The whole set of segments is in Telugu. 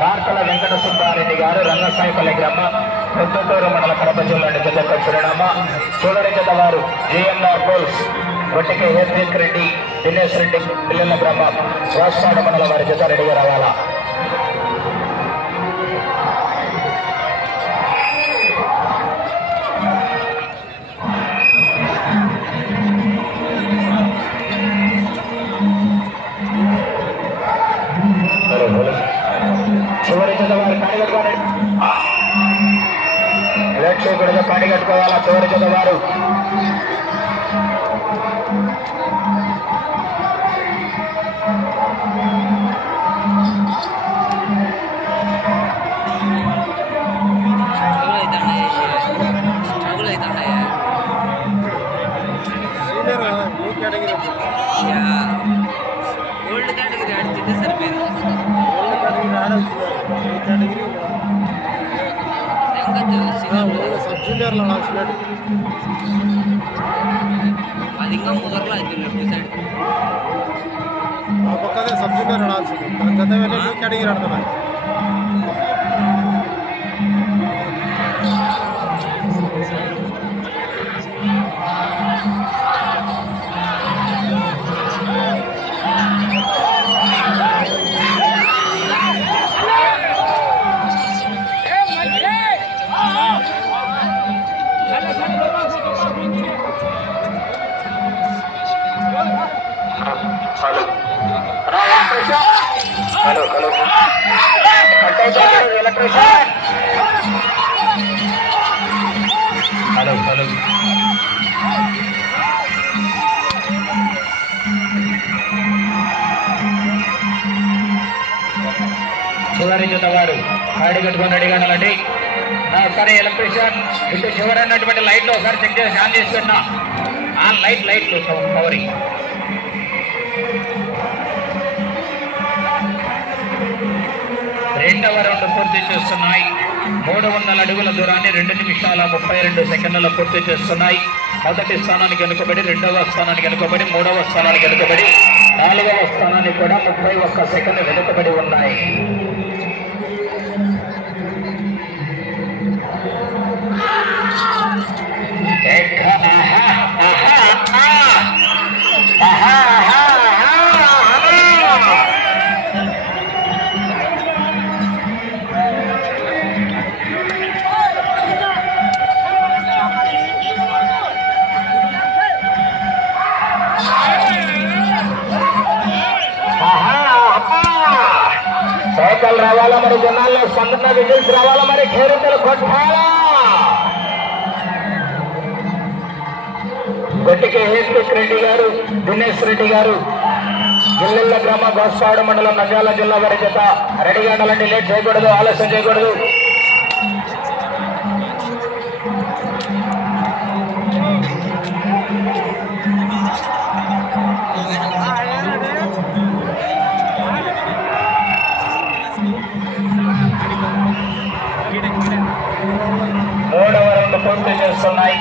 మార్కల వెంకట సుబ్బారెడ్డి గారు రంగసాయిపల్లి గ్రామం పొద్దుటూరు మండల కడప జిల్లా జత చిరునామా. చివరి జత వారు జిఎన్ఆర్ బోల్స్ గొట్టికి హేత్రిక్ రెడ్డి దినేష్ రెడ్డి పిల్లల గ్రామం వాస్పాడ మండల వారి జత రెడీగా రావాలా. చివరి జత వారు కాడిగట్టుకోవాలి, ప్రేక్షకుడిగా కాడిగట్టుకోవాలా. చివరి జత వారు అది ఇంకా ముదరలా లెఫ్ట్ సైడ్ ఆ పక్కదే సబ్ జూనియర్ ఆడాల్సింది. గత వేళ కేటగిరీ ఆడుతున్నారు. Hello hello electrician hello hello చివరి జత వారు కాడి కట్టుకొని రెడీగా ఉండాలండి. సరే ఎలక్ట్రీషియన్ ఇటు చివరి అన్నటువంటి లైట్లు ఒకసారి చెక్ చేసి ఆన్ చేసి పెట్టినా ఆ లైట్లు పవరింగ్. రెండవ రౌండ్ పూర్తి చేస్తున్నాయి. 300 అడుగుల దూరాన్ని 2 నిమిషాల 32 సెకండ్లలో పూర్తి చేస్తున్నాయి. మొదటి స్థానానికి వెనుకబడి, రెండవ స్థానానికి వెనుకబడి, మూడవ స్థానానికి వెనుకబడి, నాలుగవ స్థానానికి కూడా 31 సెకండ్లు వెనుకబడి ఉన్నాయి. సైకిల్ రావాలా మరి, జనాల్లో స్పందన విజిల్స్ రావాలా మరి, ఖేరుతలు కొట్టాలా. గొట్టికి హేత్రిక్ రెడ్డి గారు దినేష్ రెడ్డి గారు జిల్లెల్ల గ్రామ గోస్పాడు మండలం నంద్యాల జిల్లా వారి చేత రెడీగా ఉండాలండి. లేట్ చేయకూడదు, ఆలస్యం చేయకూడదు. మూడవ రౌండ్ పూర్తి చేస్తున్నాయి.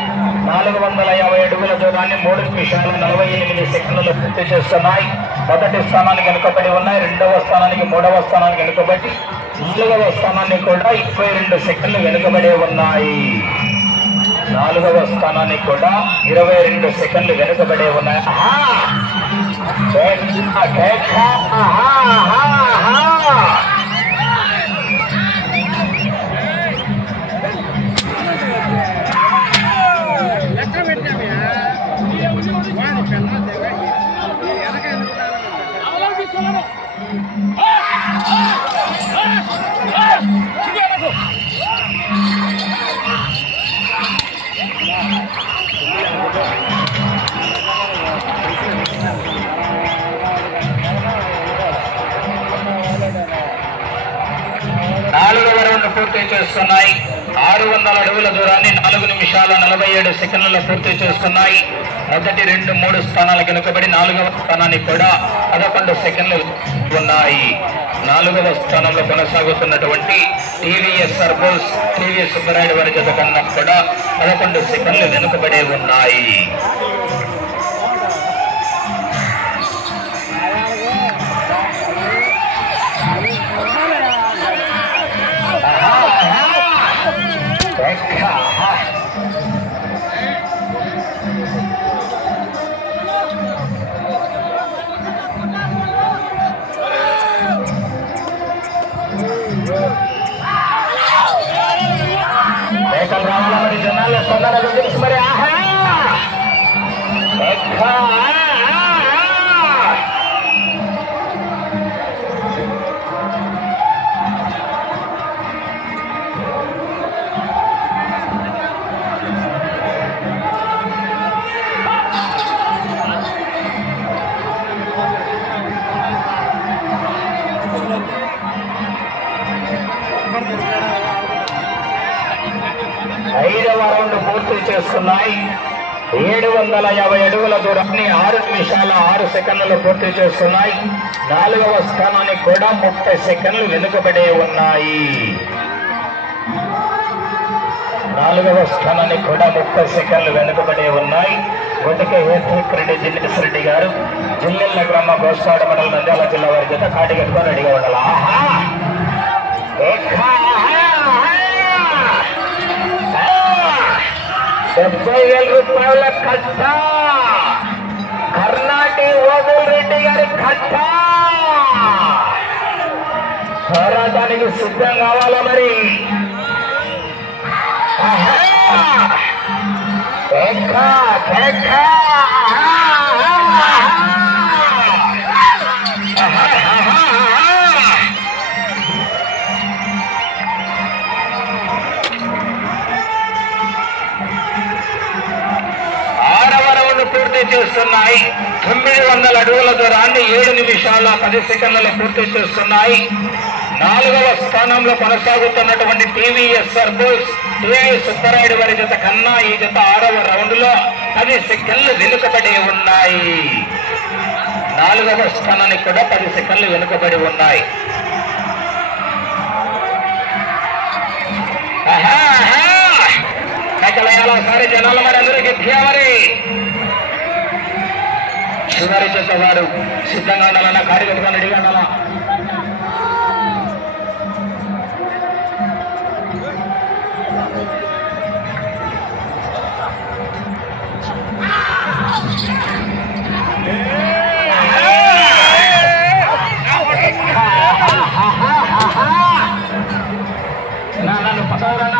450 అడుగుల దూరాన్ని 3 నిమిషాల 48 సెకండ్లు పూర్తి చేస్తున్నాయి. మొదటి స్థానానికి వెనుకబడి ఉన్నాయి. రెండవ స్థానానికి, మూడవ స్థానానికి వెనుకబడి, నాలుగవ స్థానాన్ని కూడా 22 సెకండ్లు వెనుకబడి ఉన్నాయి. నాలుగవ స్థానానికి కూడా 22 సెకండ్లు వెనుకబడి ఉన్నాయి. నాలుగవ రౌండ్ పూర్తి చేస్తున్నాయి. 600 అడుగుల దూరాన్ని 4 నిమిషాల 47 సెకండ్లలో పూర్తి చేస్తున్నాయి. మొదటి 2, 3 స్థానాలకు వెనుకబడి నాలుగవ స్థానానికి కూడా 11 సెకండ్లు ఉన్నాయి. నాలుగవ స్థానంలో కొనసాగుతున్నటువంటి టీవీఎస్ సర్బోస్ టీవీఎస్ సుబ్బరాయుడు వారి జత కన్నా కూడా 11 సెకండ్లు వెనుకబడే ఉన్నాయి. మేకలు రావాలా మరి జనాలు వస్తున్నారా తెలుసు మరి. ఆహా 5వ రౌండ్ పూర్తి చేసుకున్నాయి. 750 అడుగుల దూరాన్ని 6 నిమిషాల 6 సెకండ్లు పూర్తి చేసుకున్నాయి. 4వ స్థానానికి కూడా 30 సెకండ్లు వెనుకబడే ఉన్నాయి. 4వ స్థానానికి కూడా 30 సెకండ్లు వెనుకబడే ఉన్నాయి. గొడ్డకే హేత్రిక్ రెడ్డి జిల్లేశ్ రెడ్డి గారు జిల్లెళ్ల గ్రామ గోస్వాడ మండలం నంద్యాల జిల్లా వారి చేత కాటి కట్టుకొని రెడీగా ఉండాలి. 70,000 రూపాయల కట్ట కర్ణాటి ఓబుల్ రెడ్డి గారి కట్ట పోరాటానికి సిద్ధం కావాలా మరి. పూర్తి చేస్తున్నాయి. 900 అడుగుల దూరాన్ని 7 నిమిషాల 10 సెకండ్లలో పూర్తి చేస్తున్నాయి. 4వ స్థానంలో కొనసాగుతున్నటువంటి టీవీఎస్ సర్బోస్ టీఐ సుబ్బరాయుడు వారి జత కన్నా ఈ జత 6వ రౌండ్ లో 10 సెకండ్లు వెనుకబడి ఉన్నాయి. 4వ స్థానానికి కూడా 10 సెకండ్లు వెనుకబడి ఉన్నాయి. సారి జనాల మరి అందరూ గట్టిగా మరి చివరి జత వారు సిద్ధంగా ఉండాలన్నా కాడి కట్టుకొని రెడీగా ఉండాలా. నన్ను పక్కన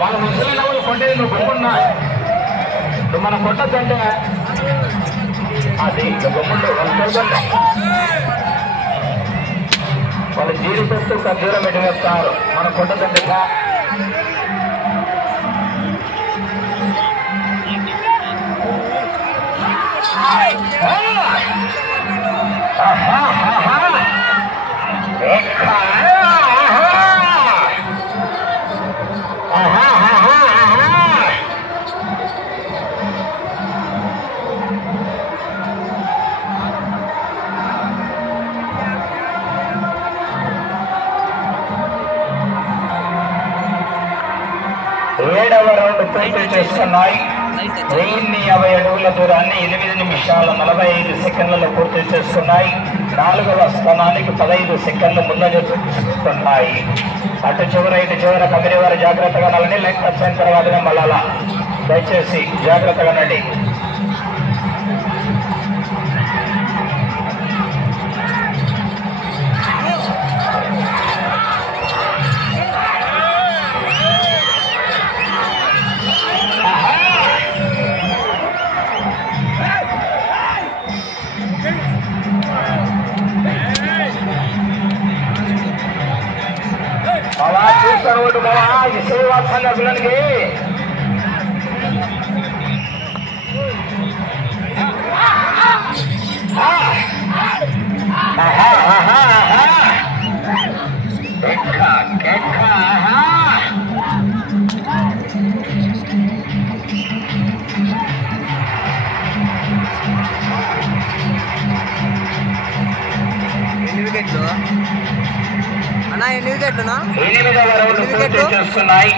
వాళ్ళ ముసలి వాళ్ళు కొండేది నువ్వు బొమ్మున్నా నువ్వు మనం కొట్టద్దంటే అది బొమ్ముండే వాళ్ళు జీడి పెడుతూ ఖర్జూరం పెట్టి వేస్తారు. మనం కొట్టద్దంటే ఏడవ రౌండ్ పూర్తి చేస్తున్నాయి. 1050 అడుగుల దూరాన్ని 8 నిమిషాల 45 సెకండ్లలో పూర్తి చేస్తున్నాయి. 4వ స్థానానికి 15 సెకండ్లు ముందంజేస్తున్నాయి. అటు చివర ఇటు చివర కమిటీ వారు జాగ్రత్తగా నల్లని లెక్క వచ్చిన తర్వాతనే మళ్ళా దయచేసి జాగ్రత్తగా నండి. చూస్తాను ఒకటి బాబా ఈ సేవాత్సంగా పిల్లలకి ఎన్ని వికెట్లునా? 8వ రౌండ్ పూర్తి చేస్తున్నాయి.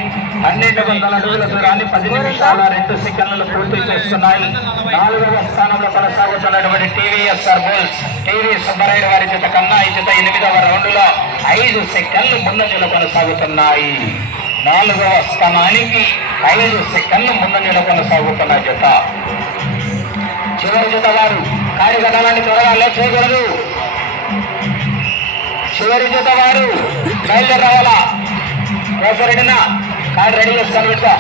1200 అడుగుల దూరాన్ని 10 నిమిషాల 2 సెకండ్లు పూర్తి చేస్తున్నాయి. 4వ స్థానంలో కొనసాగుతున్నటువంటి టీవీఎస్ సర్బోస్ టీవీ సుబ్బరాయుడు వారి జత కన్నా ఈ జత 8వ రౌండ్ లో 5 సెకండ్లు ముందంజలో కొనసాగుతున్నాయి. 4వ స్థానానికి 5 సెకండ్లు ముందంజలో కొనసాగుతున్న జత. చివరి జత వారు కాడి కట్టాలని త్వరగా చేయకూడదు. చివరి జత వారు బయలుదేరి రావాలా. రెడీనా? కాదు రెడీ చేసుకొని పెట్టుకో.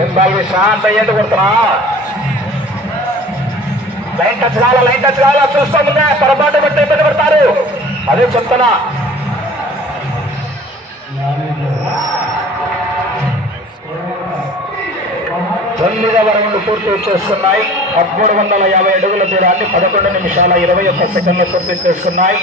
ఏం బాగా శాంత ఏంటి కొడుతున్నా? లైన్ టచ్ కావాలా చూస్తా ముందే పొరపాటు బట్టి ఇబ్బంది పడతారు. అదే చెప్తున్నా. తొమ్మిదవ రౌండ్ పూర్తి చేస్తున్నాయి. 1350 అడుగుల దూరాన్ని 11 నిమిషాల 21 సెకండ్లు పూర్తి చేస్తున్నాయి.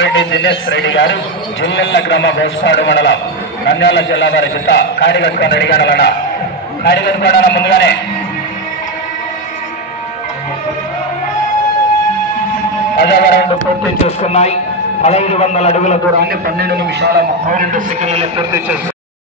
రెడ్డి దినేష్ రెడ్డి గారు జిల్లెల్ల గ్రామ బోస్పాడు మండలం నంద్యాల జిల్లా వారి చేత కాడి కట్టుకొని రెడీగానలన కాడి కట్టుకోవడం ముందుగానే 10వ రౌండ్ పూర్తి చేసుకున్నాయి. 1500 అడుగుల దూరాన్ని 12 నిమిషాల 32 సెకండ్లలో పూర్తి చేస్తున్నాయి.